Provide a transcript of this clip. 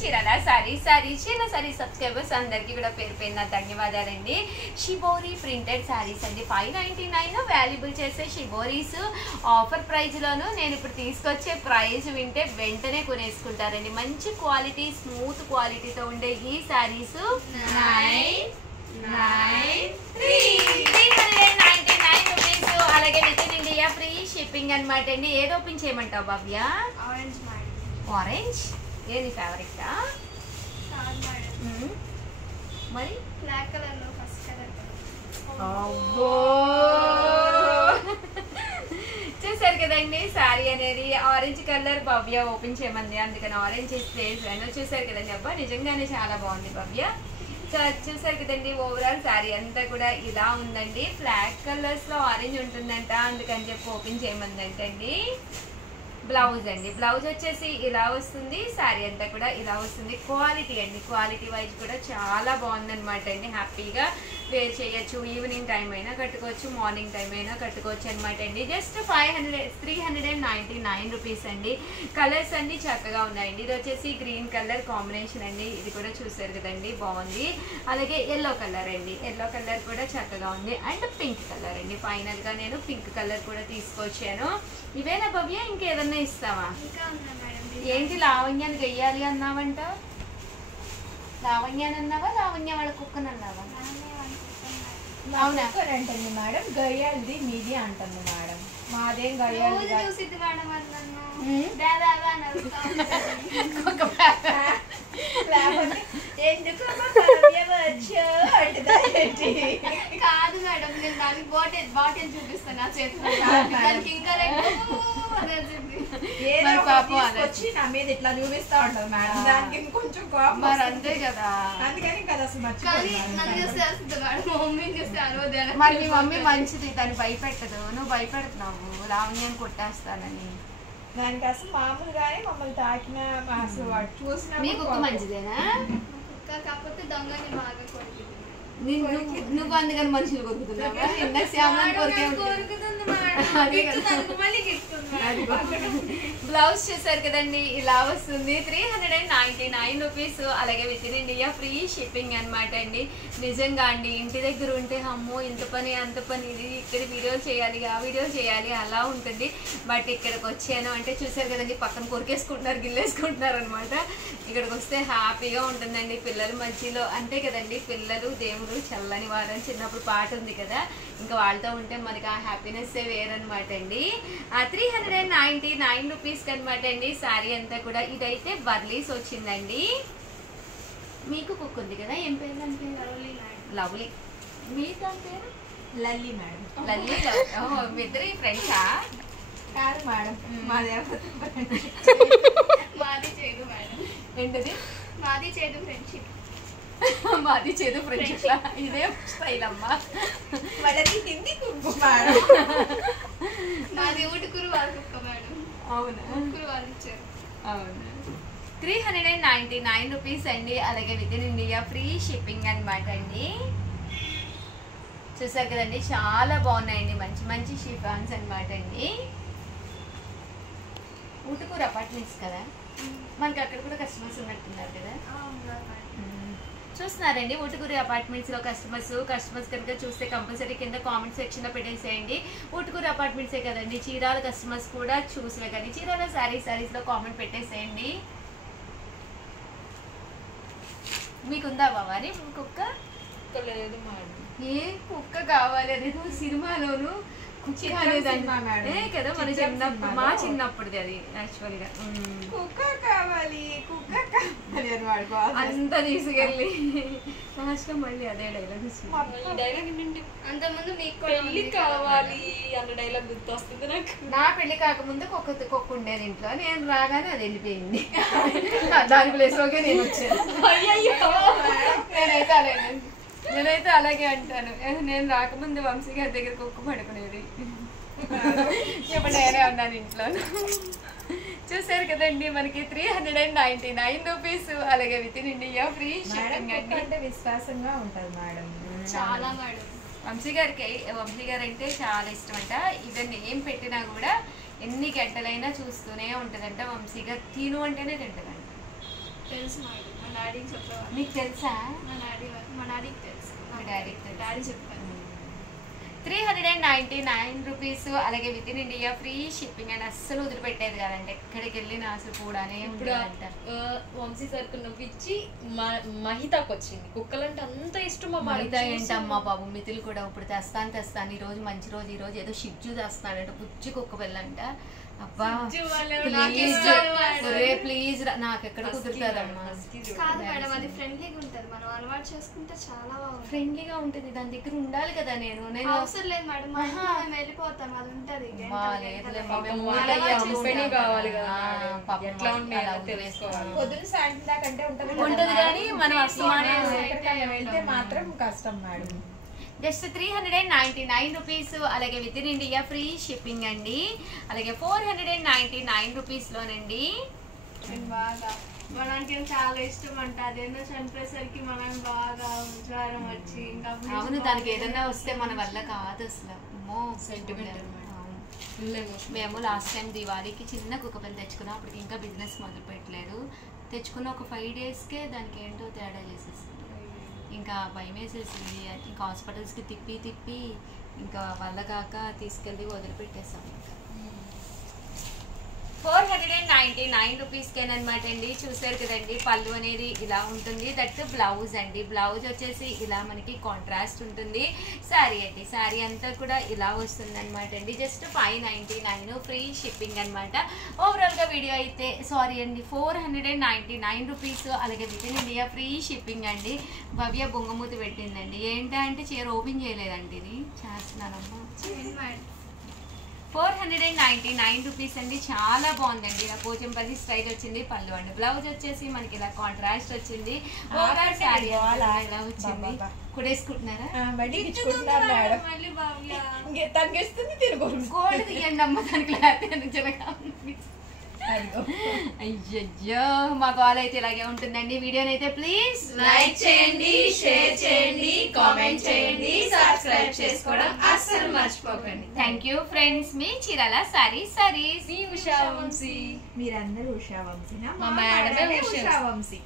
Chirala saris subscribers అందరికీ కూడా పేరు పేరున ధన్యవాదాలండి. షిబోరి ప్రింటెడ్ సారీస్ అండి, 599 వాల్యుబుల్ చేసే షిబోరీస్ ఆఫర్ ప్రైస్ లోను. నేను ఇప్పుడు తీసుకొచ్చే ప్రైస్ వింటే వెంటనే కొనేసుకుంటారండి. మంచి క్వాలిటీ, స్మూత్ క్వాలిటీతో ఉండే ఈ సారీస్ 399 రూపీస్. అలాగే within India free shipping అనమాట అండి. ఏది ఓపెన్ చేయమంటావు భవ్య? ఆరెంజ్ ఏది ఫేవరెట్? మరి బ్లాక్ కలర్ లో ఫస్ట్ కలర్. చూసారు కదండి, సారీ అనేది ఆరెంజ్ కలర్ భవ్య ఓపెన్ చేయమంది, అందుకని ఆరెంజ్ ఇస్తే చూసారు కదండి. అబ్బా నిజంగానే చాలా బాగుంది భవ్య. చూసారు కదండి, ఓవరాల్ సారీ అంతా కూడా ఇలా ఉందండి. ఫ్లాగ్ కలర్స్ లో ఆరెంజ్ ఉంటుందంట, అందుకని చెప్పి ఓపెన్ చేయమందంటండి. బ్లౌజ్ అండి, బ్లౌజ్ వచ్చేసి ఇలా వస్తుంది. శారీ అంతా కూడా ఇలా వస్తుంది. క్వాలిటీ అండి, క్వాలిటీ వైజ్ కూడా చాలా బాగుందన్నమాట అండి. హ్యాపీగా వేర్ చేయొచ్చు. ఈవినింగ్ టైం అయినా కట్టుకోవచ్చు, మార్నింగ్ టైం అయినా కట్టుకోవచ్చు అనమాట అండి. జస్ట్ 399 రూపీస్ అండి. కలర్స్ అన్ని చక్కగా ఉన్నాయండి. ఇది వచ్చేసి గ్రీన్ కలర్ కాంబినేషన్ అండి. ఇది కూడా చూసారు కదండి, బాగుంది. అలాగే ఎల్లో కలర్ అండి, ఎల్లో కలర్ కూడా చక్కగా ఉంది. అండ్ పింక్ కలర్ అండి. ఫైనల్ గా నేను పింక్ కలర్ కూడా తీసుకొచ్చాను. ఇవేనా భవ్య, ఇంకేదన్నా ఇస్తావా? ఏంటి లావణ్యాన్ని గెయ్యాలి అన్నావంట? లావణ్యాన్ని అన్నావా, లావణ్య వాళ్ళ కుక్కని అన్నావా? అవునా అంటుంది మేడం. గయ్యాలది మీది అంటుంది మేడం. మాదేం గయ్యాలి కాదు మేడం, నేను దానికి బాటిల్ చూపిస్తాను నా చేతిలో. వచ్చి నా మీద ఇట్లా చూపిస్తా ఉంటది మేడం. దానికి కొంచెం మరి అంతే కదా, అందుకని కదా అసలు నన్ను చూస్తే వస్తుంది మేడం, మమ్మీని చూస్తే అరవదే. మరి మీ మమ్మీ మంచిది, దాన్ని భయపెట్టదు. నువ్వు భయపెడుతున్నావు లావణ్యాన్ని కొట్టేస్తానని. దానికి అసలు మామూలుగానే మమ్మల్ని తాకిన అసలు చూసిన మీ కుక్క మంచిదేనా? కాకపోతే దొంగని బాగా కొడుతుంది. నువ్వు అందుకని మనుషులు కొరుకుతున్నావా? ఇందాక శ్యామలను కొరికే బ్లౌజ్ చూసారు కదండి, ఇలా వస్తుంది. 399 రూపీస్. అలాగే within India free shipping అనమాట అండి. నిజంగా అండి, ఇంటి దగ్గర ఉంటే అమ్మో ఇంత పని అంత పని, ఇది ఇక్కడ వీడియో చేయాలి ఆ వీడియో చేయాలి అలా ఉంటుంది. బట్ ఇక్కడికి వచ్చాను అంటే చూసారు కదండి, పక్కన కొరికేసుకుంటున్నారు, గిల్లేసుకుంటున్నారు అనమాట. ఇక్కడికి వస్తే హ్యాపీగా ఉంటుందండి. పిల్లల మధ్యలో అంతే కదండి, పిల్లలు దేవుడు చల్లని వారని చిన్నప్పుడు పాట ఉంది కదా, ఇంకా వాళ్ళతో ఉంటే మనకి ఆ హ్యాపీనెస్ వేరనమాట అండి. 399 రూపీస్కి అనమాట అండి శారీ అంతా కూడా. ఇదైతే బర్లీస్ వచ్చిందండి. మీకు కుక్ ఉంది కదా, ఏం పేరు దాని పేరు? లవ్లీ. మీ దాని పేరు? లల్లి మేడం. లల్లీ. మీ ఇద్దరు ఫ్రెండ్సా? కాదు మేడం, మాది మాది చేదు మేడం. ఏంటది? మాది చేదు ఫ్రెండ్షిప్. మాది చేదు ఫ్రెండ్షిప్. ఇదే స్టైల్ అమ్మా. వాళ్ళది హిందీ కుక్కు మేడం. మాది ఊటుకూరు వాళ్ళ కుక్క మేడం. అవునా? ఊటుకూరు వాళ్ళు ఇచ్చారు. అవునా? 399 రూపీస్ అండి. అలాగే within India free shipping అనమాట అండి. చూసారు కదండి, చాలా బాగున్నాయండి. మంచి మంచి షిఫాన్స్ అనమాట అండి. ఊటుకూరు అపార్ట్మెంట్స్ కదా, మనకి అక్కడ కూడా కస్టమర్స్ ఉన్నట్టున్నారు కదా. చూస్తున్నారండి, ఊటుకూరి అపార్ట్మెంట్స్ లో కస్టమర్స్ కనుక చూస్తే కంపల్సరీ కింద కామెంట్ సెక్షన్ లో పెట్టేసేయండి. ఊటుకూరి అపార్ట్మెంట్సే కదండి, చీరాల కస్టమర్స్ కూడా చూసినా కానీ చీరాల సారీస్ లో కామెంట్ పెట్టేసేయండి. మీకుందా బావాని కుక్క? లేదు మేడం. ఏ కుక్క కావాలి అది సినిమాలోను కుక్క కదా, మన చిన్నప్పుడు, మా చిన్నప్పుడుది అది యాక్చువల్ గా. కుక్క కావాలి కుక్క కావాలి అని వాడుకోవాలి అంతా తీసుకెళ్ళి లాస్ట్ లో మళ్ళీ అదే డైలాగ్ డైలాగ్ ఏంటంటే అంతకుముందు మీకు పెళ్లి కావాలి అన్న డైలాగ్ గుర్తు వస్తుంది నాకు. నా పెళ్లి కాకముందు కుక్క ఉండేది ఇంట్లో, నేను రాగానే అది వెళ్ళిపోయింది. దాని ప్లేస్ లోకే నేను వచ్చాను. నేనైతే అలాగే అంటాను. నేను రాకముందు వంశీ గారి దగ్గర కుక్క పడుకునేది, ఇప్పుడు నేనే ఉన్నాను ఇంట్లో. చూసారు కదండి, మనకి 399 రూపీస్. అలాగే within India free shipping అండి. అంటే విశ్వాసంగా ఉంటది మేడం, చాలా మేడం. వంశీ గారు అంటే చాలా ఇష్టం అంట. ఇవన్నీ ఏం పెట్టినా కూడా ఎన్ని గంటలైనా చూస్తూనే ఉంటదంట. వంశీ గారు తిను అంటేనే తింటదంట. తెలుసు మేడం, మా డాడీకి చెప్పేవారు. మీకు తెలుసా? మా డాడీకి తెలుసు. మీ డాడీకి తెలుసు. డాడీ చెప్తాను. 399 రూపీస్. అలాగే within India free shipping and అస్సలు వదిలిపెట్టేది కదండి, ఎక్కడికి వెళ్ళినా అసలు కూడానే ఇప్పుడు ఉండేదంట. వంశీ సరుకు నవ్విచ్చి మహితాకు వచ్చింది. కుక్కలంటే అంత ఇష్టం మా మహిత ఏంటమ్మా బాబు, మితులు కూడా ఇప్పుడు తెస్తాను ఈ రోజు మంచి రోజు, ఈ రోజు ఏదో షిప్జు తెస్తున్నాడంట, పుచ్చి కుక్క వెళ్ళంట. అబ్బా ప్లీజ్ నాకు ఎక్కడ కుదురుతుందమ్మా. కాదు మేడం, అది ఫ్రెండ్లీగా ఉంటుంది, మనం అలవాటు చేసుకుంటే చాలా బాగుంటుంది. ఫ్రెండ్లీగా ఉంటుంది, దాని దగ్గర ఉండాలి కదా. నేను అవసరం లేదు మేడం, మనం వెళ్ళిపోతాం, అది ఉంటది. పొద్దున సాయంత్రం దాకా అంటే ఉంటది కానీ మనం వెళ్తే మాత్రం కష్టం మేడం. Just 399 rupees. అలాగే within India free shipping అండి. అలాగే 499 రూపీస్లోనండి. బాగా మనకి చాలా ఇష్టం అంట, అదేదో చనిపోయేసరికి మనం బాగా జ్వరం వచ్చి ఇంకా అవును, దానికి ఏదైనా వస్తే మన వల్ల కాదు అసలు. మేము లాస్ట్ టైం దివాళీకి చిన్న కుక్కపిల్ల తెచ్చుకున్నాం, అప్పటికి ఇంకా బిజినెస్ మొదలు పెట్టలేదు. తెచ్చుకున్న ఒక 5 డేస్కే దానికి ఏంటో తేడా చేసేసింది. ఇంకా భయం వేసేసింది. ఇంకా హాస్పిటల్స్కి తిప్పి ఇంకా వల్ల కాక తీసుకెళ్ళి వదిలిపెట్టేసాం. ఇంకా 499 రూపీస్కేనమాట అండి. చూసారు కదండి, పళ్ళు అనేది ఇలా ఉంటుంది. దట్ బ్లౌజ్ అండి. బ్లౌజ్ వచ్చేసి ఇలా మనకి కాంట్రాస్ట్ ఉంటుంది. శారీ అండి, శారీ అంతా కూడా ఇలా వస్తుంది అనమాట అండి. జస్ట్ 599 ఫ్రీ షిప్పింగ్ అనమాట. ఓవరాల్గా వీడియో అయితే సారీ అండి 499 రూపీస్. అలాగే within India free shipping అండి. భవ్య బొంగమూతి పెట్టిందండి. ఏంటంటే చీర ఓపెన్ చేయలేదండి, ఇది చేస్తున్నానమ్మా. 499 రూపీస్ అండి. చాలా బాగుందండి. ఇలా పోచంపల్లి స్టైల్ వచ్చింది. పళ్ళు అండి, బ్లౌజ్ వచ్చేసి మనకి ఇలా కాంట్రాస్ట్ వచ్చింది. శారీ ఇలా వచ్చింది. కుడేసుకుంటున్నారా? తగ్గిస్తుంది తిరుగు కోడి తీయండి అమ్మ, దానికి లేకపోతే అయ్యో మా కాల్ అయితే ఇలాగే ఉంటుందండి. వీడియోనైతే ప్లీజ్ లైక్ చేయండి, షేర్ చేయండి, కామెంట్ చేయండి, సబ్స్క్రైబ్ చేసుకోవడం అస్సలు మర్చిపోకండి. Thank you friends. మీ చీరాల సారీస్ ఉషా వంశీ. మీరందరూ ఉషా వంశీనా? మా మేడమే ఉషా వంశీ.